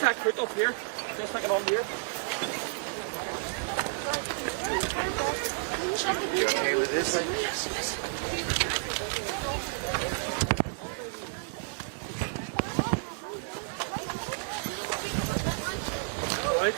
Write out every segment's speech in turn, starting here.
use that foot up here. Just like it on here. You okay with this? Alright.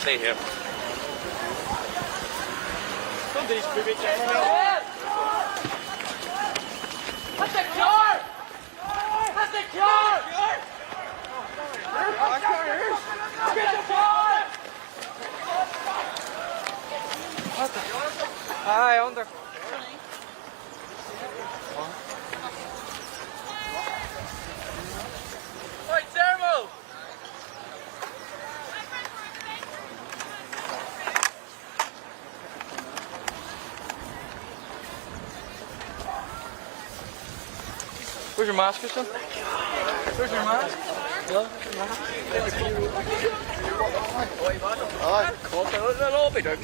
Stay here. Somebody's moving. Hi, onder. Right, Servo! Where's your mask, Christian? Where's your mask? Ja, Ah, komt er wel op. Ik doe het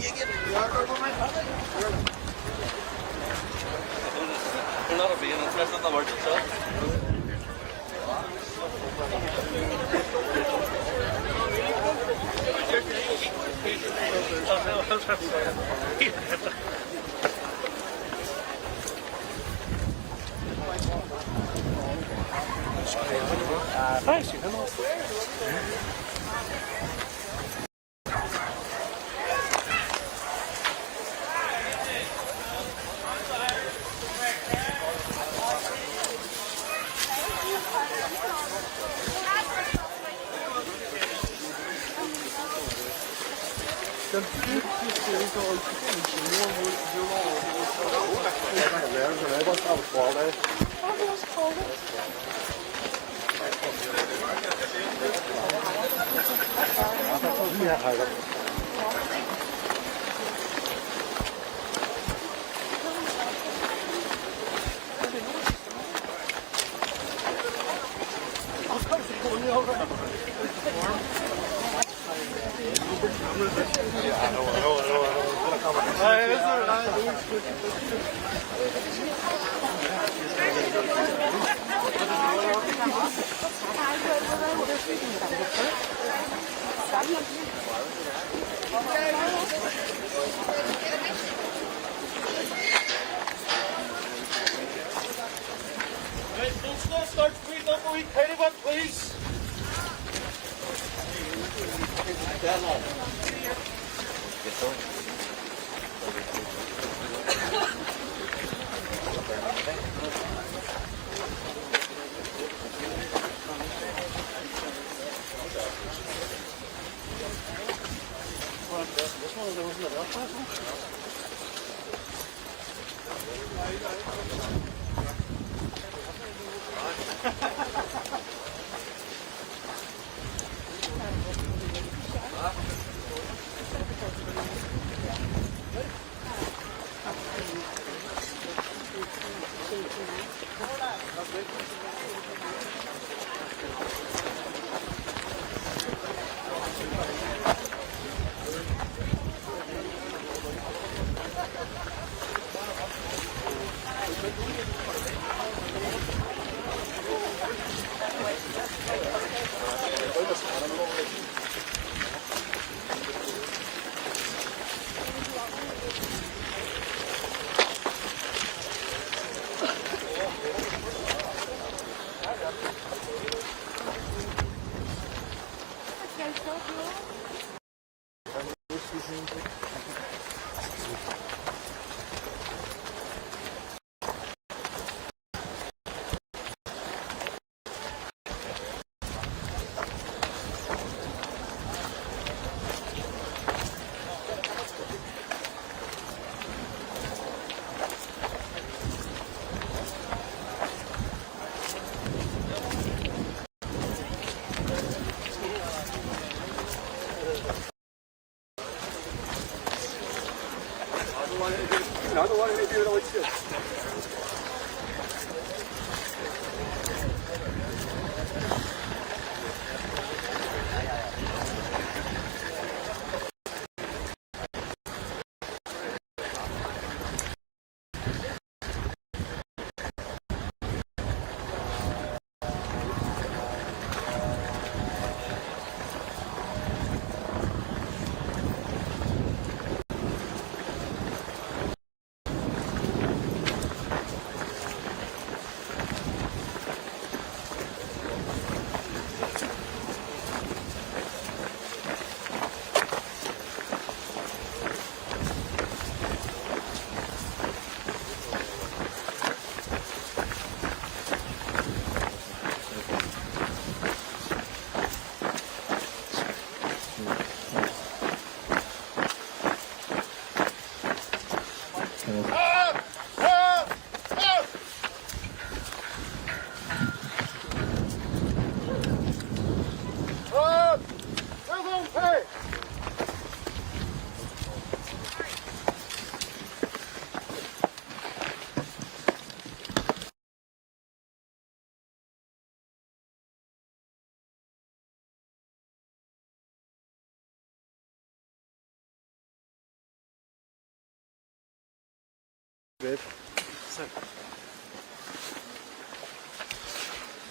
We're not being interested in the words itself. Thanks, you know. Start speeding up a wee tiny bit, please.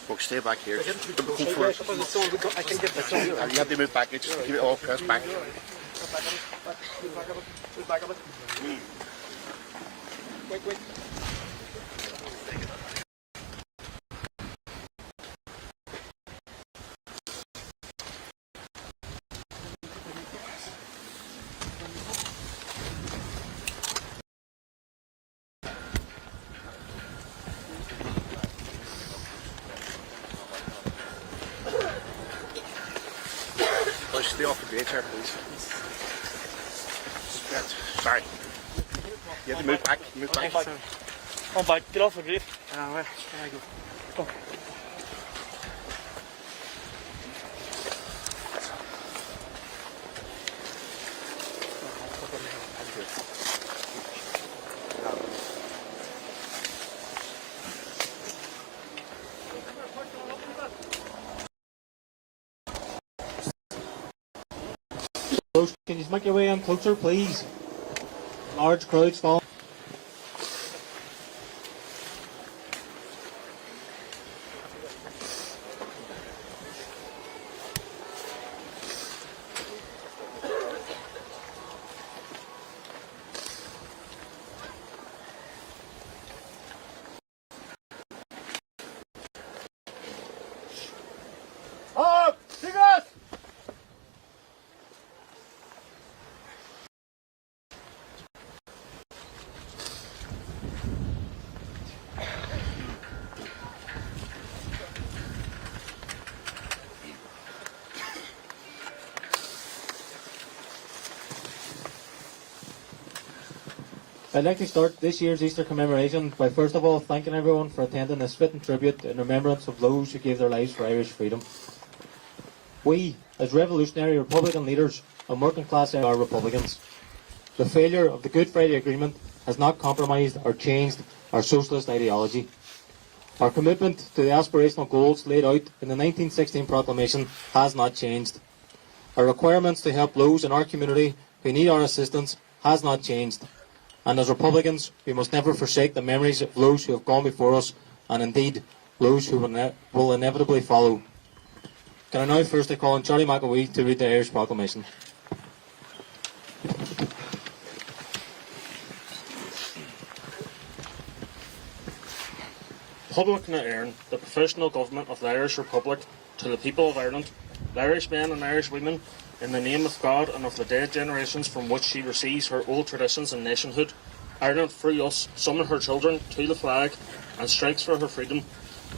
Folks, stay back here. Don't go for it. I can get that. You have to move back. Just keep it all pressed back. Wait. Stay off the grade chair, please. Sorry. You have to move back. Move back. On back. Get off the grate. Where I go? Go. Can you make your way in closer, please? Large crowds following. I'd like to start this year's Easter commemoration by first of all thanking everyone for attending this fitting tribute in remembrance of those who gave their lives for Irish freedom. We, as revolutionary Republican leaders and working class are Republicans. The failure of the Good Friday Agreement has not compromised or changed our socialist ideology. Our commitment to the aspirational goals laid out in the 1916 proclamation has not changed. Our requirements to help those in our community who need our assistance has not changed. And as Republicans, we must never forsake the memories of those who have gone before us, and indeed, those who will inevitably follow. Can I now firstly call on Charlie McAwee to read the Irish Proclamation? Public na Éireann, the professional government of the Irish Republic, to the people of Ireland, the Irish men and Irish women, in the name of God and of the dead generations from which she receives her old traditions and nationhood, Ireland, through us, summon her children to the flag and strikes for her freedom,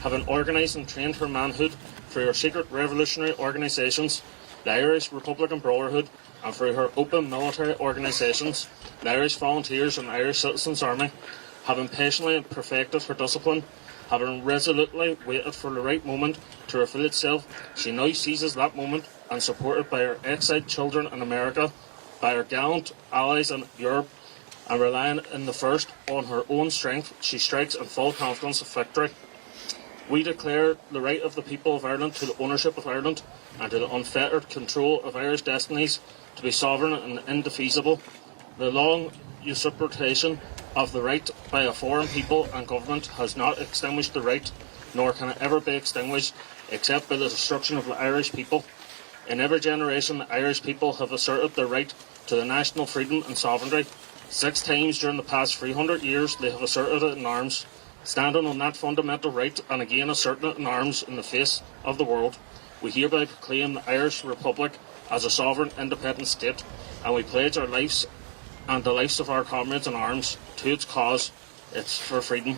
having organised and trained her manhood through her secret revolutionary organisations, the Irish Republican Brotherhood, and through her open military organisations, the Irish Volunteers and Irish Citizens Army, having patiently perfected her discipline, having resolutely waited for the right moment to reveal itself, she now seizes that moment, and supported by her exiled children in America, by her gallant allies in Europe, and relying in the first on her own strength, she strikes in full confidence of victory. We declare the right of the people of Ireland to the ownership of Ireland and to the unfettered control of Irish destinies to be sovereign and indefeasible. The long usurpation of the right by a foreign people and government has not extinguished the right, nor can it ever be extinguished except by the destruction of the Irish people. In every generation, the Irish people have asserted their right to the national freedom and sovereignty. 6 times during the past 300 years, they have asserted it in arms. Standing on that fundamental right and again asserting it in arms in the face of the world, we hereby proclaim the Irish Republic as a sovereign, independent state, and we pledge our lives and the lives of our comrades in arms to its cause, its for freedom,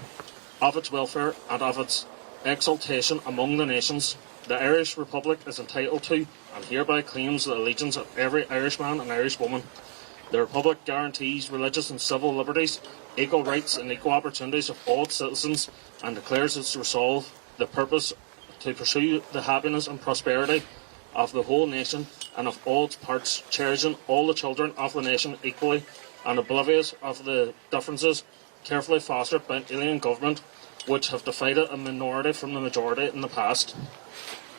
of its welfare and of its exaltation among the nations. The Irish Republic is entitled to and hereby claims the allegiance of every Irishman and Irishwoman. The Republic guarantees religious and civil liberties, equal rights and equal opportunities of all its citizens, and declares its resolve, the purpose to pursue the happiness and prosperity of the whole nation and of all its parts, cherishing all the children of the nation equally and oblivious of the differences carefully fostered by an alien government which have divided a minority from the majority in the past,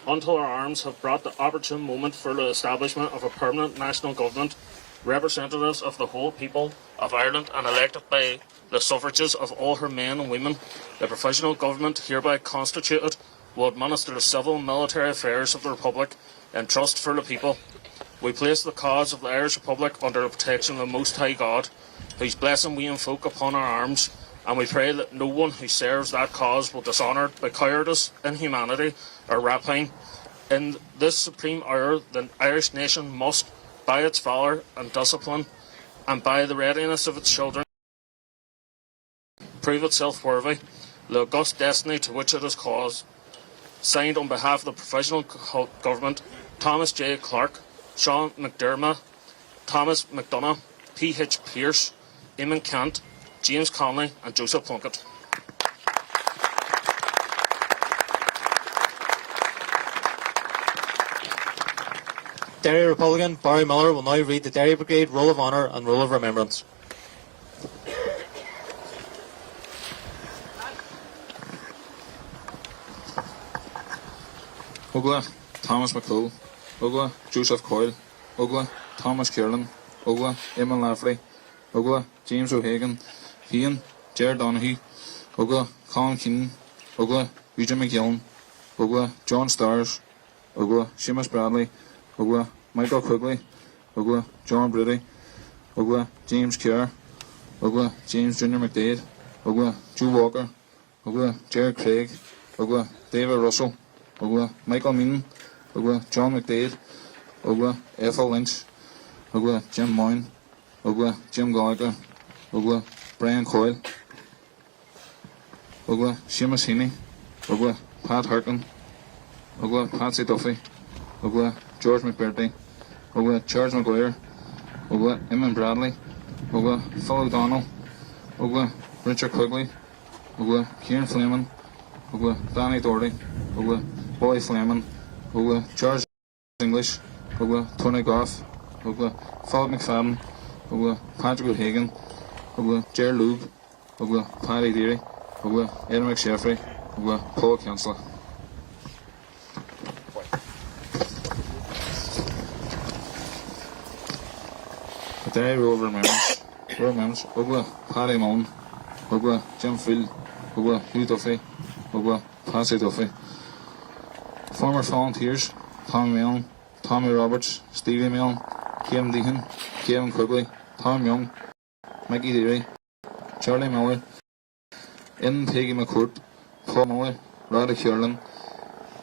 until our arms have brought the opportune moment for the establishment of a permanent national government, representatives of the whole people of Ireland and elected by the suffrages of all her men and women. The provisional government hereby constituted will administer the civil and military affairs of the Republic in trust for the people. We place the cause of the Irish Republic under the protection of the Most High God, whose blessing we invoke upon our arms, and we pray that no one who serves that cause will dishonour it by cowardice, inhumanity, or rapine. In this supreme hour, the Irish nation must, by its valour and discipline, and by the readiness of its children, prove itself worthy the august destiny to which it is caused. Signed on behalf of the Provisional Government, Thomas J. Clark, Sean McDermott, Thomas McDonough, P.H. Pearce, Eamon Kent, James Connolly and Joseph Plunkett. Derry Republican Barry Miller will now read the Derry Brigade Roll of Honour and Roll of Remembrance. Ugla, Thomas McClough. Ugla, Joseph Coyle. Ugla, Thomas Kiernan. Ugla, Eamon Lafferty. Ugla, James O'Hagan. Ian, Jared Donaghy. Ugla, Colin Keenan. Ugla, Eugene McGillan. Ugla, John Stars. Ugla, Seamus Bradley. Ugla, Michael Quigley. Ugla, John Brady. Ugla, James Kerr. Ugla, James Junior McDade. Ugla, Joe Walker. Ugla, Jared Craig. Ugla, David Russell. Ugla, Michael Meenan. Ugla, John McDade. Ugla, Ethel Lynch. Ugla, Jim Moyne. Ugla, Jim Gallagher. Ugla, Brian Coyle. Ugla, Seamus Heaney. Ugla, Pat Harkin. Ugla, Patsy Duffy. Ugla, George McBurdy. Ugla, Charles McGuire. Ugla, Eamon Bradley. Ugla, Phil O'Donnell. Ugla, Richard Quigley. Ugla, Kieran Fleming. Ugla, Danny Doherty. Ugla, Boy Fleming. Ugla, George English. Ugla, Tony Goff. Ugla, Philip McFadden. Ugla, Patrick O'Hagan. Ugla, Ger Loeb. Ugla, Paddy Deary. Ugla, Ed McSheffrey. Ugla, Paul Chancellor. The Derry Roll of Remembrance. Ugla, Paddy Mullen. Ugla, Jim Field. Ugla, Hugh Duffy. Ugla, Patsy Duffy. Former volunteers: Tommy Milne, Tommy Roberts, Stevie Milne, Kevin Deehan, Kevin Quigley, Tom Young, Mickey Deary, Charlie Miller, Ian Peggy McCourt, Paul Miller, Roddy Kiernan,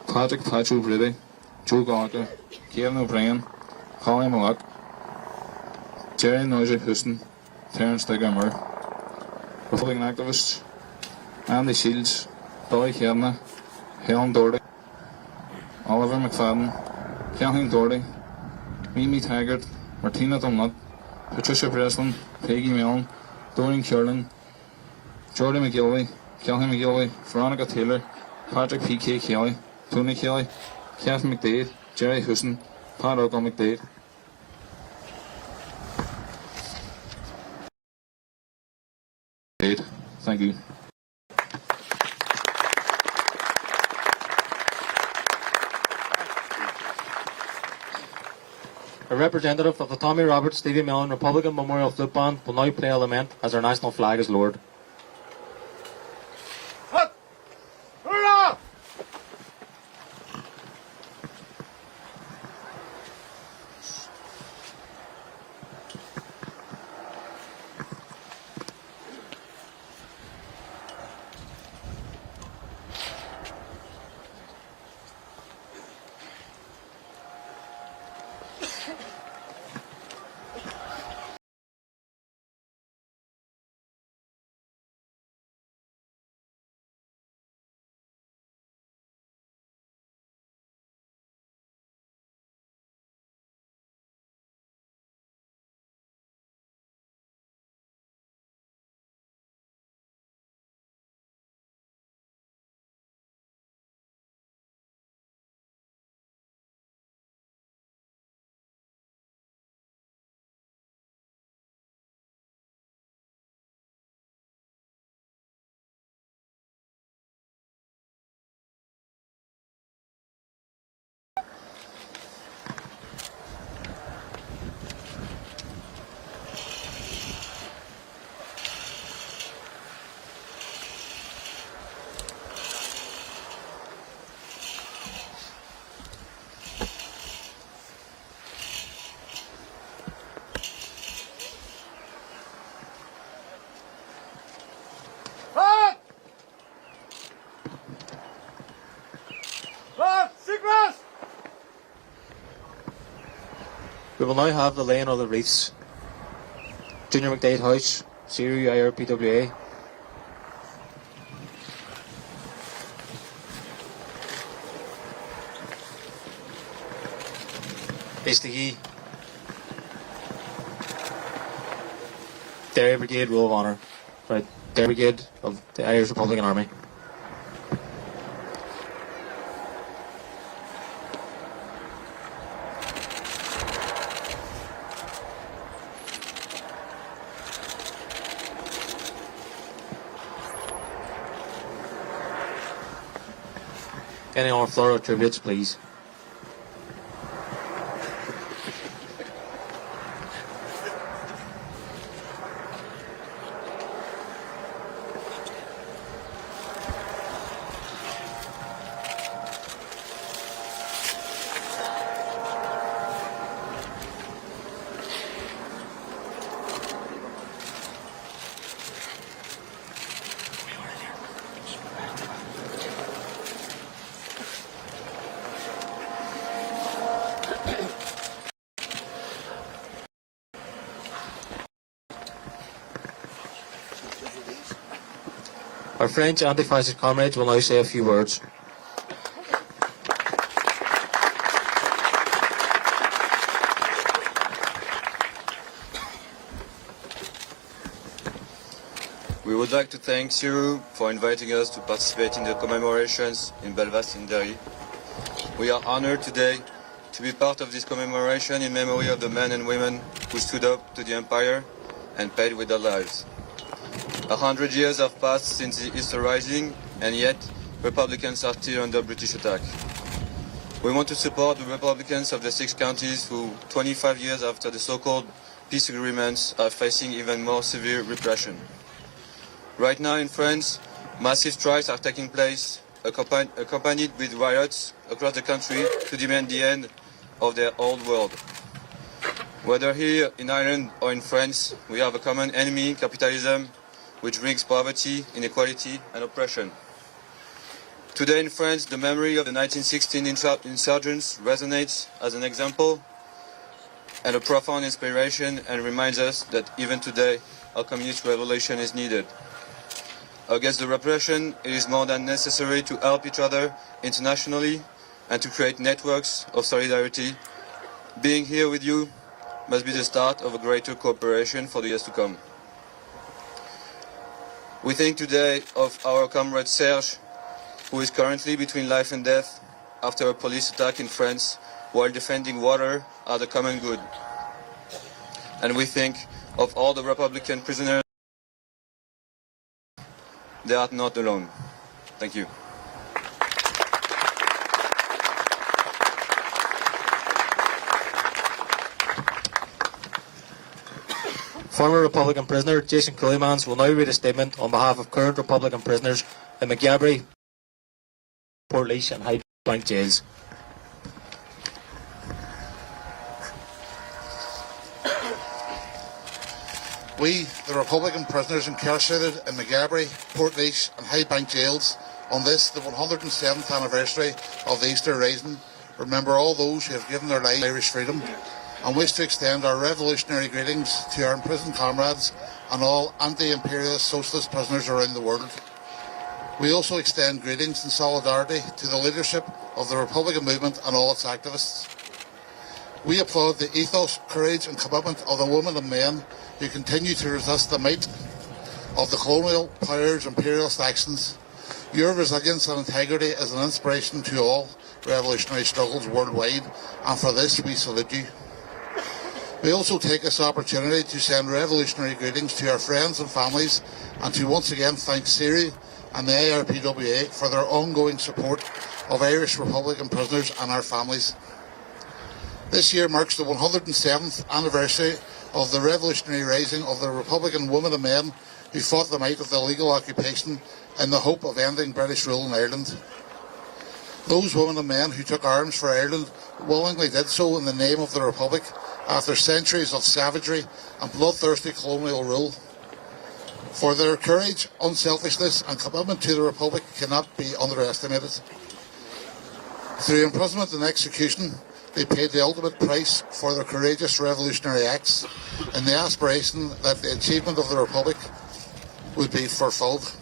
Patrick Pacho Brady, Joe Gallagher, Kevin O'Brien, Colin Mallock, Jerry Noisy Houston, Terence Digger Moore. Republican activists: Andy Shields, Billy Kiernan, Helen Doherty, Oliver McFadden, Kathleen Doherty, Mimi Taggart, Martina Dunlop, Patricia Breslin, Peggy Milne, Doreen Kiernan, Jordy McGilvey, Kelly McGilvey, Veronica Taylor, Patrick P.K. Kelly, Tony Kelly, Catherine McDade, Jerry Houston, Pat Ogle McDade. ahead. Thank you. A representative of the Tommy Roberts Stevie Mellon Republican Memorial Flute Band will now play a lament as our national flag is lowered. We will now have the laying of the wreaths. Junior McDade House, Serie IRPWA. Istigi. Derry Brigade Roll of Honour. Right, Derry Brigade of the Irish Republican Army. Any more floral tributes, please? Our French anti-fascist comrades will now say a few words. We would like to thank Siru for inviting us to participate in the commemorations in Belfast and Derry. We are honored today to be part of this commemoration in memory of the men and women who stood up to the Empire and paid with their lives. 100 years have passed since the Easter Rising, and yet Republicans are still under British attack. We want to support the Republicans of the 6 counties who, 25 years after the so-called peace agreements, are facing even more severe repression. Right now in France, massive strikes are taking place, accompanied with riots across the country to demand the end of their old world. Whether here in Ireland or in France, we have a common enemy, capitalism, which brings poverty, inequality and oppression. Today in France, the memory of the 1916 insurgents resonates as an example and a profound inspiration, and reminds us that even today our communist revolution is needed. Against the repression, it is more than necessary to help each other internationally and to create networks of solidarity. Being here with you must be the start of a greater cooperation for the years to come. We think today of our comrade Serge, who is currently between life and death after a police attack in France while defending water as a common good. And we think of all the Republican prisoners they are not alone. Thank you. Former Republican prisoner Jason Coolymans will now read a statement on behalf of current Republican prisoners in McGabry, Portlaoise and High Bank jails. We, the Republican prisoners incarcerated in McGabry, Portlaoise and High Bank jails on this, the 107th anniversary of the Easter Rising, remember all those who have given their lives for Irish freedom and wish to extend our revolutionary greetings to our imprisoned comrades and all anti-imperialist socialist prisoners around the world. We also extend greetings and solidarity to the leadership of the Republican movement and all its activists. We applaud the ethos, courage and commitment of the women and men who continue to resist the might of the colonial powers' imperialist actions. Your resilience and integrity is an inspiration to all revolutionary struggles worldwide, and for this we salute you. We also take this opportunity to send revolutionary greetings to our friends and families and to once again thank Siri and the IRPWA for their ongoing support of Irish Republican prisoners and our families. This year marks the 107th anniversary of the revolutionary rising of the Republican women and men who fought them out of the illegal occupation in the hope of ending British rule in Ireland. Those women and men who took arms for Ireland willingly did so in the name of the Republic after centuries of savagery and bloodthirsty colonial rule. For their courage, unselfishness and commitment to the Republic cannot be underestimated. Through imprisonment and execution, they paid the ultimate price for their courageous revolutionary acts in the aspiration that the achievement of the Republic would be fulfilled.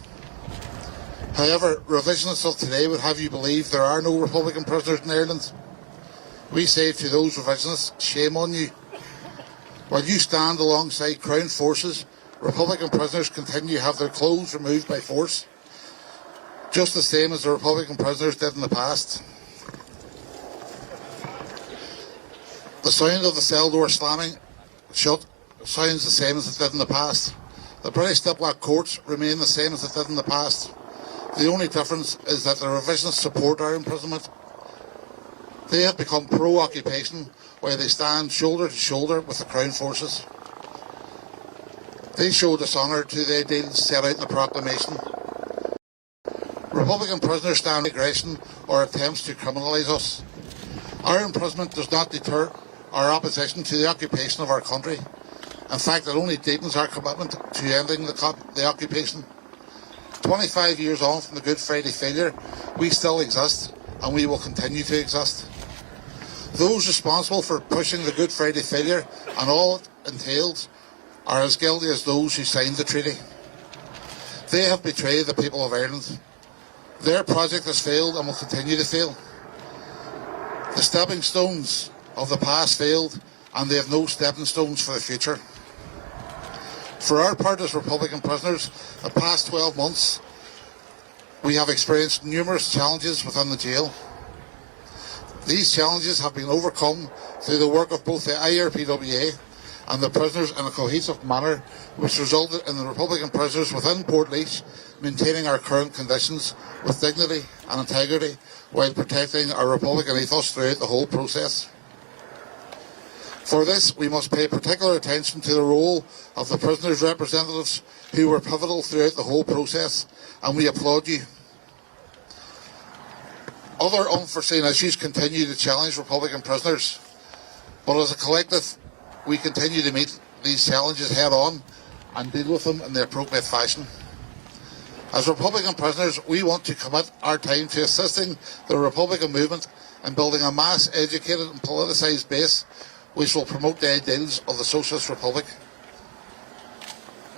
However, revisionists of today would have you believe there are no Republican prisoners in Ireland. We say to those revisionists, shame on you. While you stand alongside Crown forces, Republican prisoners continue to have their clothes removed by force, just the same as the Republican prisoners did in the past. The sound of the cell door slamming shut sounds the same as it did in the past. The British diplomat courts remain the same as it did in the past. The only difference is that the revisionists support our imprisonment. They have become pro-occupation while they stand shoulder to shoulder with the Crown forces. They show dishonour to the ideals set out in the proclamation. Republican prisoners stand aggression or attempts to criminalise us. Our imprisonment does not deter our opposition to the occupation of our country. In fact, it only deepens our commitment to ending the occupation. 25 years on from the Good Friday failure, we still exist and we will continue to exist. Those responsible for pushing the Good Friday failure and all it entails are as guilty as those who signed the treaty. They have betrayed the people of Ireland. Their project has failed and will continue to fail. The stepping stones of the past failed and they have no stepping stones for the future. For our part as Republican prisoners, the past 12 months we have experienced numerous challenges within the jail. These challenges have been overcome through the work of both the IRPWA and the prisoners in a cohesive manner, which resulted in the Republican prisoners within Portlaoise maintaining our current conditions with dignity and integrity while protecting our Republican ethos throughout the whole process. For this, we must pay particular attention to the role of the prisoners' representatives who were pivotal throughout the whole process, and we applaud you. Other unforeseen issues continue to challenge Republican prisoners, but as a collective, we continue to meet these challenges head on and deal with them in the appropriate fashion. As Republican prisoners, we want to commit our time to assisting the Republican movement in building a mass educated and politicised base which will promote the ideals of the Socialist Republic.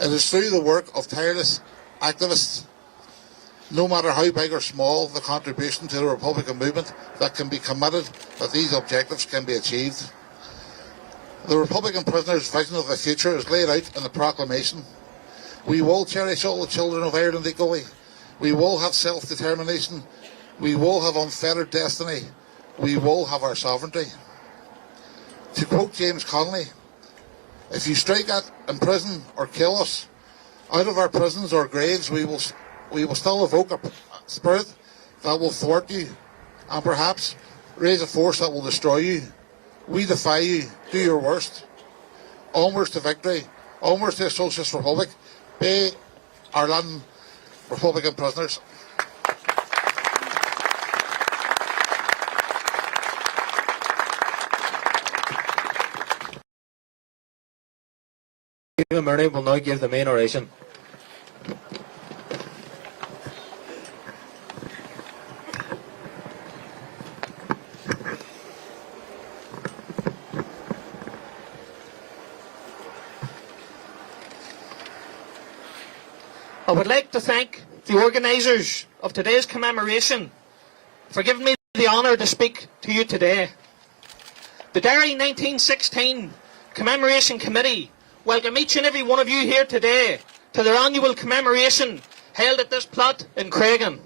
It is through the work of tireless activists, no matter how big or small the contribution to the Republican movement, that can be committed that these objectives can be achieved. The Republican prisoners' vision of the future is laid out in the proclamation. We will cherish all the children of Ireland equally. We will have self-determination. We will have unfettered destiny. We will have our sovereignty. To quote James Connolly, if you strike at, imprison or kill us, out of our prisons or graves we will we will still evoke a spirit that will thwart you and perhaps raise a force that will destroy you. We defy you. Do your worst. Onwards to victory. Onwards to a socialist republic. Pay our London Republican prisoners. Stephen Murney will now give the main oration. I would like to thank the organisers of today's commemoration for giving me the honour to speak to you today. The Derry 1916 Commemoration Committee welcome each and every one of you here today to their annual commemoration held at this plot in Craigan.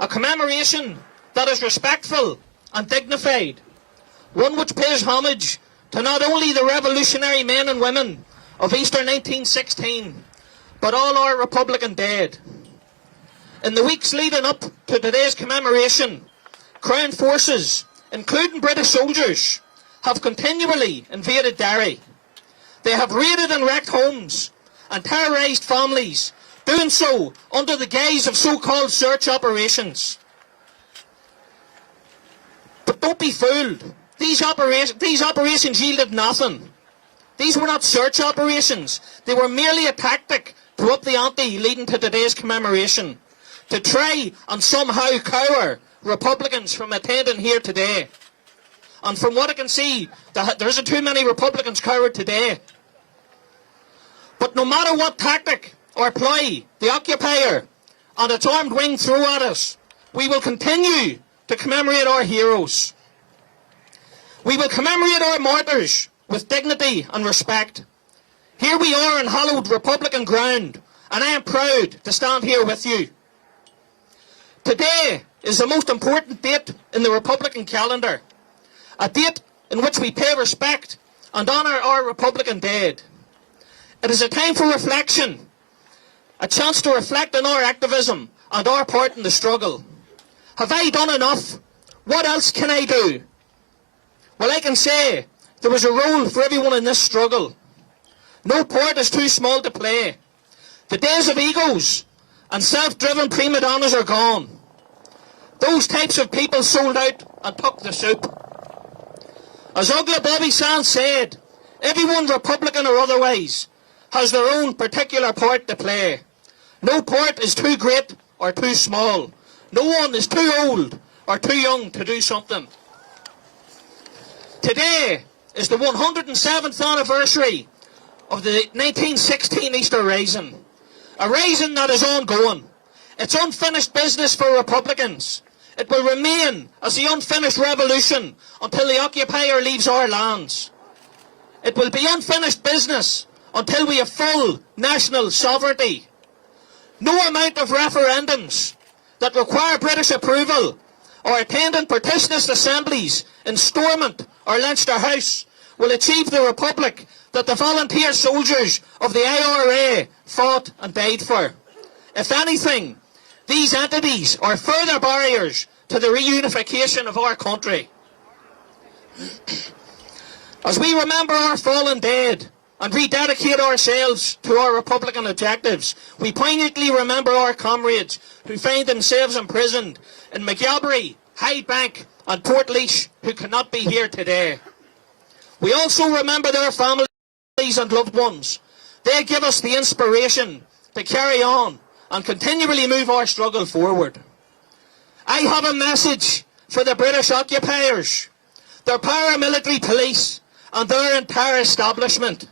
A commemoration that is respectful and dignified, one which pays homage to not only the revolutionary men and women of Easter 1916, but all our Republican dead. In the weeks leading up to today's commemoration, Crown forces, including British soldiers, have continually invaded Derry. They have raided and wrecked homes and terrorised families, doing so under the guise of so-called search operations. But don't be fooled. These operations yielded nothing. These were not search operations. They were merely a tactic to up the ante leading to today's commemoration, to try and somehow cower Republicans from attending here today. And from what I can see, there isn't too many Republicans cowered today. But no matter what tactic or ploy the occupier and its armed wing throw at us, we will continue to commemorate our heroes. We will commemorate our martyrs with dignity and respect. Here we are on hallowed Republican ground, and I am proud to stand here with you. Today is the most important date in the Republican calendar, a date in which we pay respect and honour our Republican dead. It is a time for reflection, a chance to reflect on our activism and our part in the struggle. Have I done enough? What else can I do? Well, I can say there was a role for everyone in this struggle. No part is too small to play. The days of egos and self-driven prima donnas are gone. Those types of people sold out and took the soup. As Ugly Bobby Sands said, everyone, Republican or otherwise, has their own particular part to play. No part is too great or too small. No one is too old or too young to do something. Today is the 107th anniversary of the 1916 Easter Rising. A rising that is ongoing. It's unfinished business for Republicans. It will remain as the unfinished revolution until the occupier leaves our lands. It will be unfinished business until we have full national sovereignty. No amount of referendums that require British approval or attending partitionist assemblies in Stormont or Leinster House will achieve the republic that the volunteer soldiers of the IRA fought and died for. If anything, these entities are further barriers to the reunification of our country. As we remember our fallen dead and rededicate ourselves to our Republican objectives, we poignantly remember our comrades who find themselves imprisoned in McGilvery, Highbank and Portlaoise who cannot be here today. We also remember their families and loved ones. They give us the inspiration to carry on and continually move our struggle forward. I have a message for the British occupiers, their paramilitary police and their entire establishment.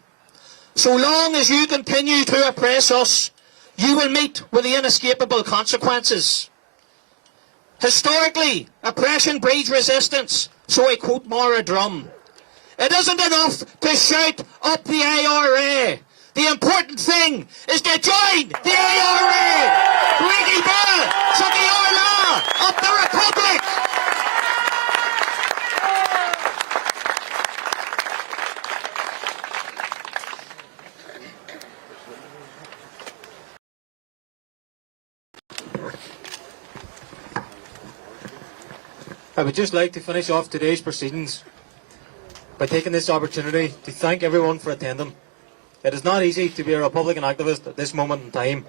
So long as you continue to oppress us, you will meet with the inescapable consequences. Historically, oppression breeds resistance, so I quote Maura Drum. It isn't enough to shout up the IRA. The important thing is to join the IRA. Ringy Bell, Suki Orla, up the Republic. I would just like to finish off today's proceedings by taking this opportunity to thank everyone for attending. It is not easy to be a Republican activist at this moment in time,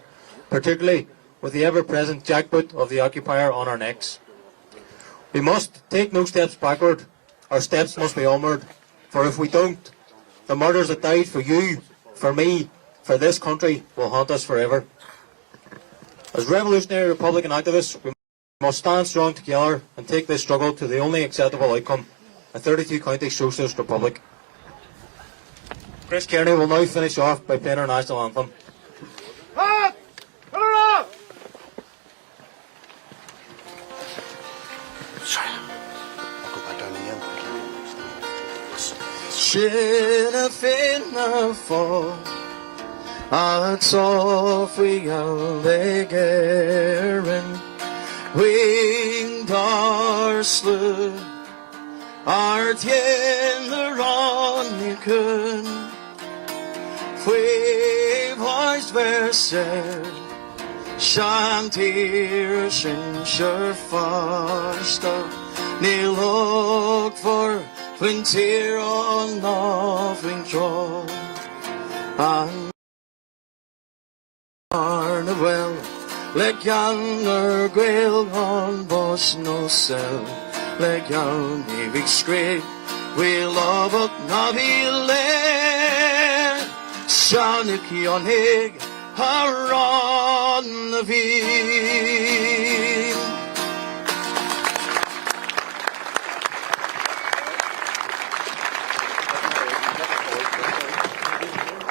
particularly with the ever-present jackboot of the occupier on our necks. We must take no steps backward, our steps must be onward, for if we don't, the martyrs that died for you, for me, for this country will haunt us forever. As revolutionary Republican activists, we must stand strong together and take this struggle to the only acceptable outcome, a 32-county socialist republic. Chris Kearney will now finish off by playing our national anthem. Shinna finna fall at Sophia Legeren winged our slough art the Ronnikun Fwe voice verser Shantir Shin Sherfasta Ni look for Winter on nothing draw and Arnwell let younger Gael on boss no sell let young big scrape we love up Navile Shaniki on Hig Haron the Veen.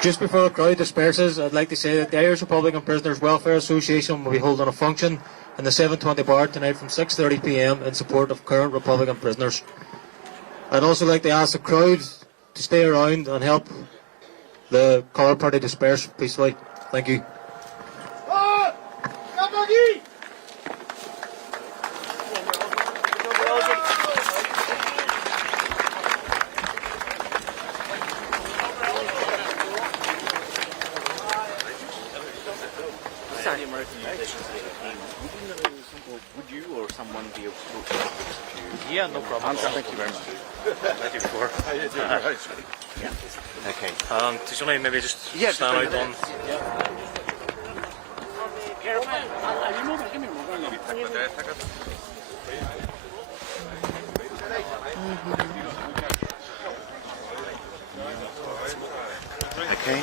Just before the crowd disperses, I'd like to say that the Irish Republican Prisoners Welfare Association will be holding a function in the 720 bar tonight from 6:30 p.m. in support of current Republican prisoners. I'd also like to ask the crowd to stay around and help the colour party disperse peacefully. Thank you. Would you or someone be able to? Yeah, no problem. Thank you very much. Thank you for. Yeah. Okay. Did you maybe just stand out on? Okay.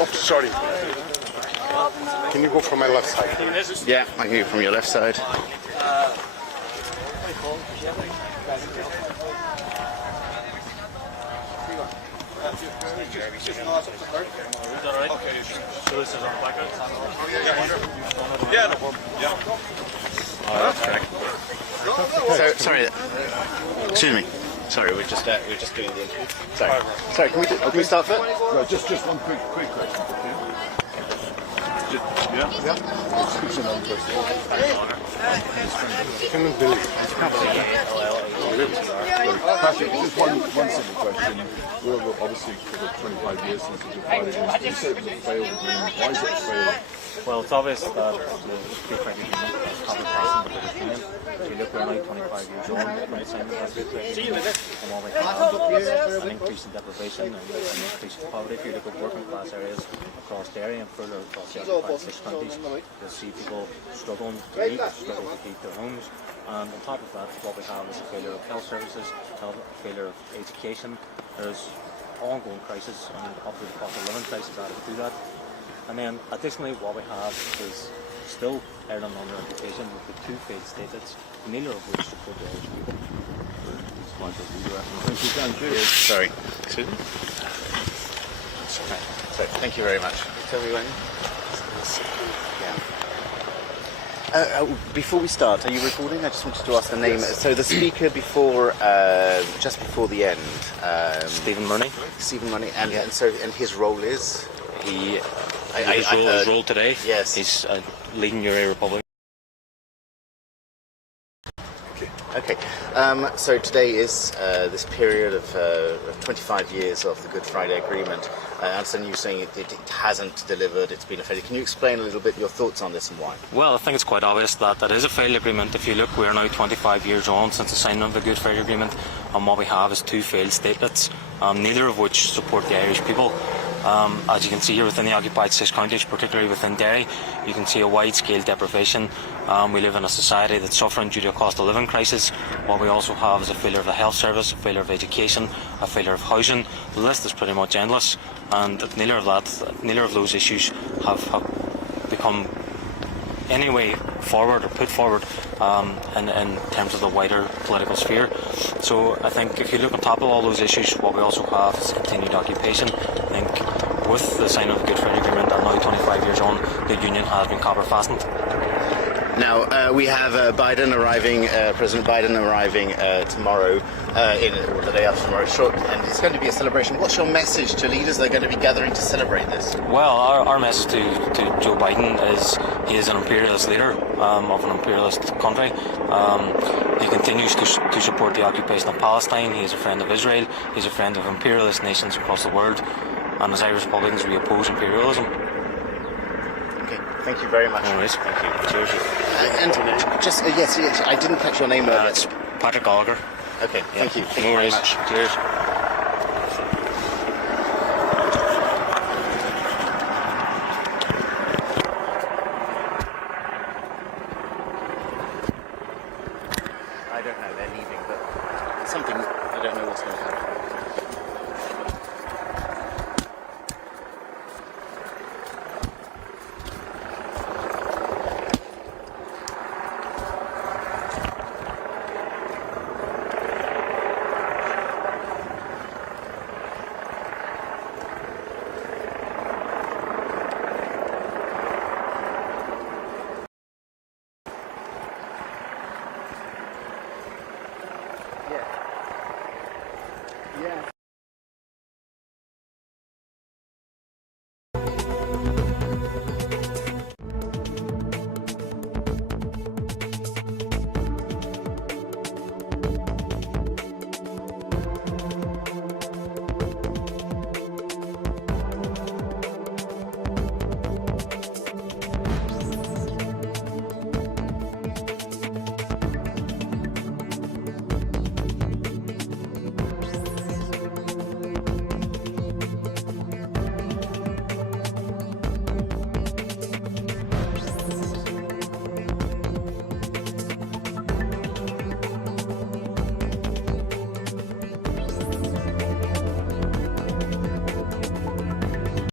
Oh, sorry. Can you go from my left side? Yeah, I can go from your left side. So this is on blackout? Yeah, no problem. Yeah. Oh, that's correct. So, sorry. Excuse me. Sorry, we're just doing the interview. Sorry. Can we start first? No, just one quick question. Okay? Yeah. Speak on first. Patrick, just one simple question. We're obviously for the 25 years since the divided. You said it was a failed agreement. Why is it a failed? Well, it's obvious that the Good Friday Agreement is common pricing with the European. If you look, we're now 25 years on from the signing of that Good Friday Agreement, and what we have is an increase in deprivation and an increase in poverty. If you look at working class areas across Derry and further across the occupied 6 counties, you'll see people struggling to eat, struggling to keep their homes. And on top of that, what we have is a failure of health services, a failure of education. There's ongoing crisis and obviously the cost of living crisis added to that. And then additionally what we have is still Ireland under occupation with the 2 failed states, neither of which support the Irish people. Sorry. Excuse me? Sorry. Thank you very much. Tell me when. Yeah. Before we start, are you recording? I just wanted to ask the name. Yes. So the speaker before, just before the end, Stephen Money. And his role is His role today. Yes. He's leading your Republic. Okay. So today is this period of 25 years of the Good Friday Agreement. I understand you saying it hasn't delivered, it's been a failure. Can you explain a little bit your thoughts on this and why? Well, I think it's quite obvious that it is a failed agreement. If you look, we are now 25 years on since the signing of the Good Friday Agreement, and what we have is two failed statelets, neither of which support the Irish people. As you can see here within the occupied 6 counties, particularly within Derry, you can see a wide-scale deprivation. We live in a society that's suffering due to a cost of living crisis. What we also have is a failure of the health service, a failure of education, a failure of housing. The list is pretty much endless, and neither of those issues have become any way forward or put forward in terms of the wider political sphere. So I think if you look on top of all those issues, what we also have is continued occupation. I think with the signing of the Good Friday Agreement and now 25 years on, the Union has been copper fastened. Now, we have President Biden arriving tomorrow, or the day after tomorrow, short, and it's going to be a celebration. What's your message to leaders that are going to be gathering to celebrate this? Well, our message to Joe Biden is he is an imperialist leader of an imperialist country. He continues to support the occupation of Palestine. He is a friend of Israel. He's a friend of imperialist nations across the world. And as Irish Republicans, we oppose imperialism. Okay, thank you very much. No worries. Thank you. Cheers. And just, yes, I didn't catch your name earlier. It's Patrick Gallagher. Okay, thank you. Thank No you very worries. much. Cheers. I don't know, they're leaving, but something, I don't know what's going to happen. Yeah.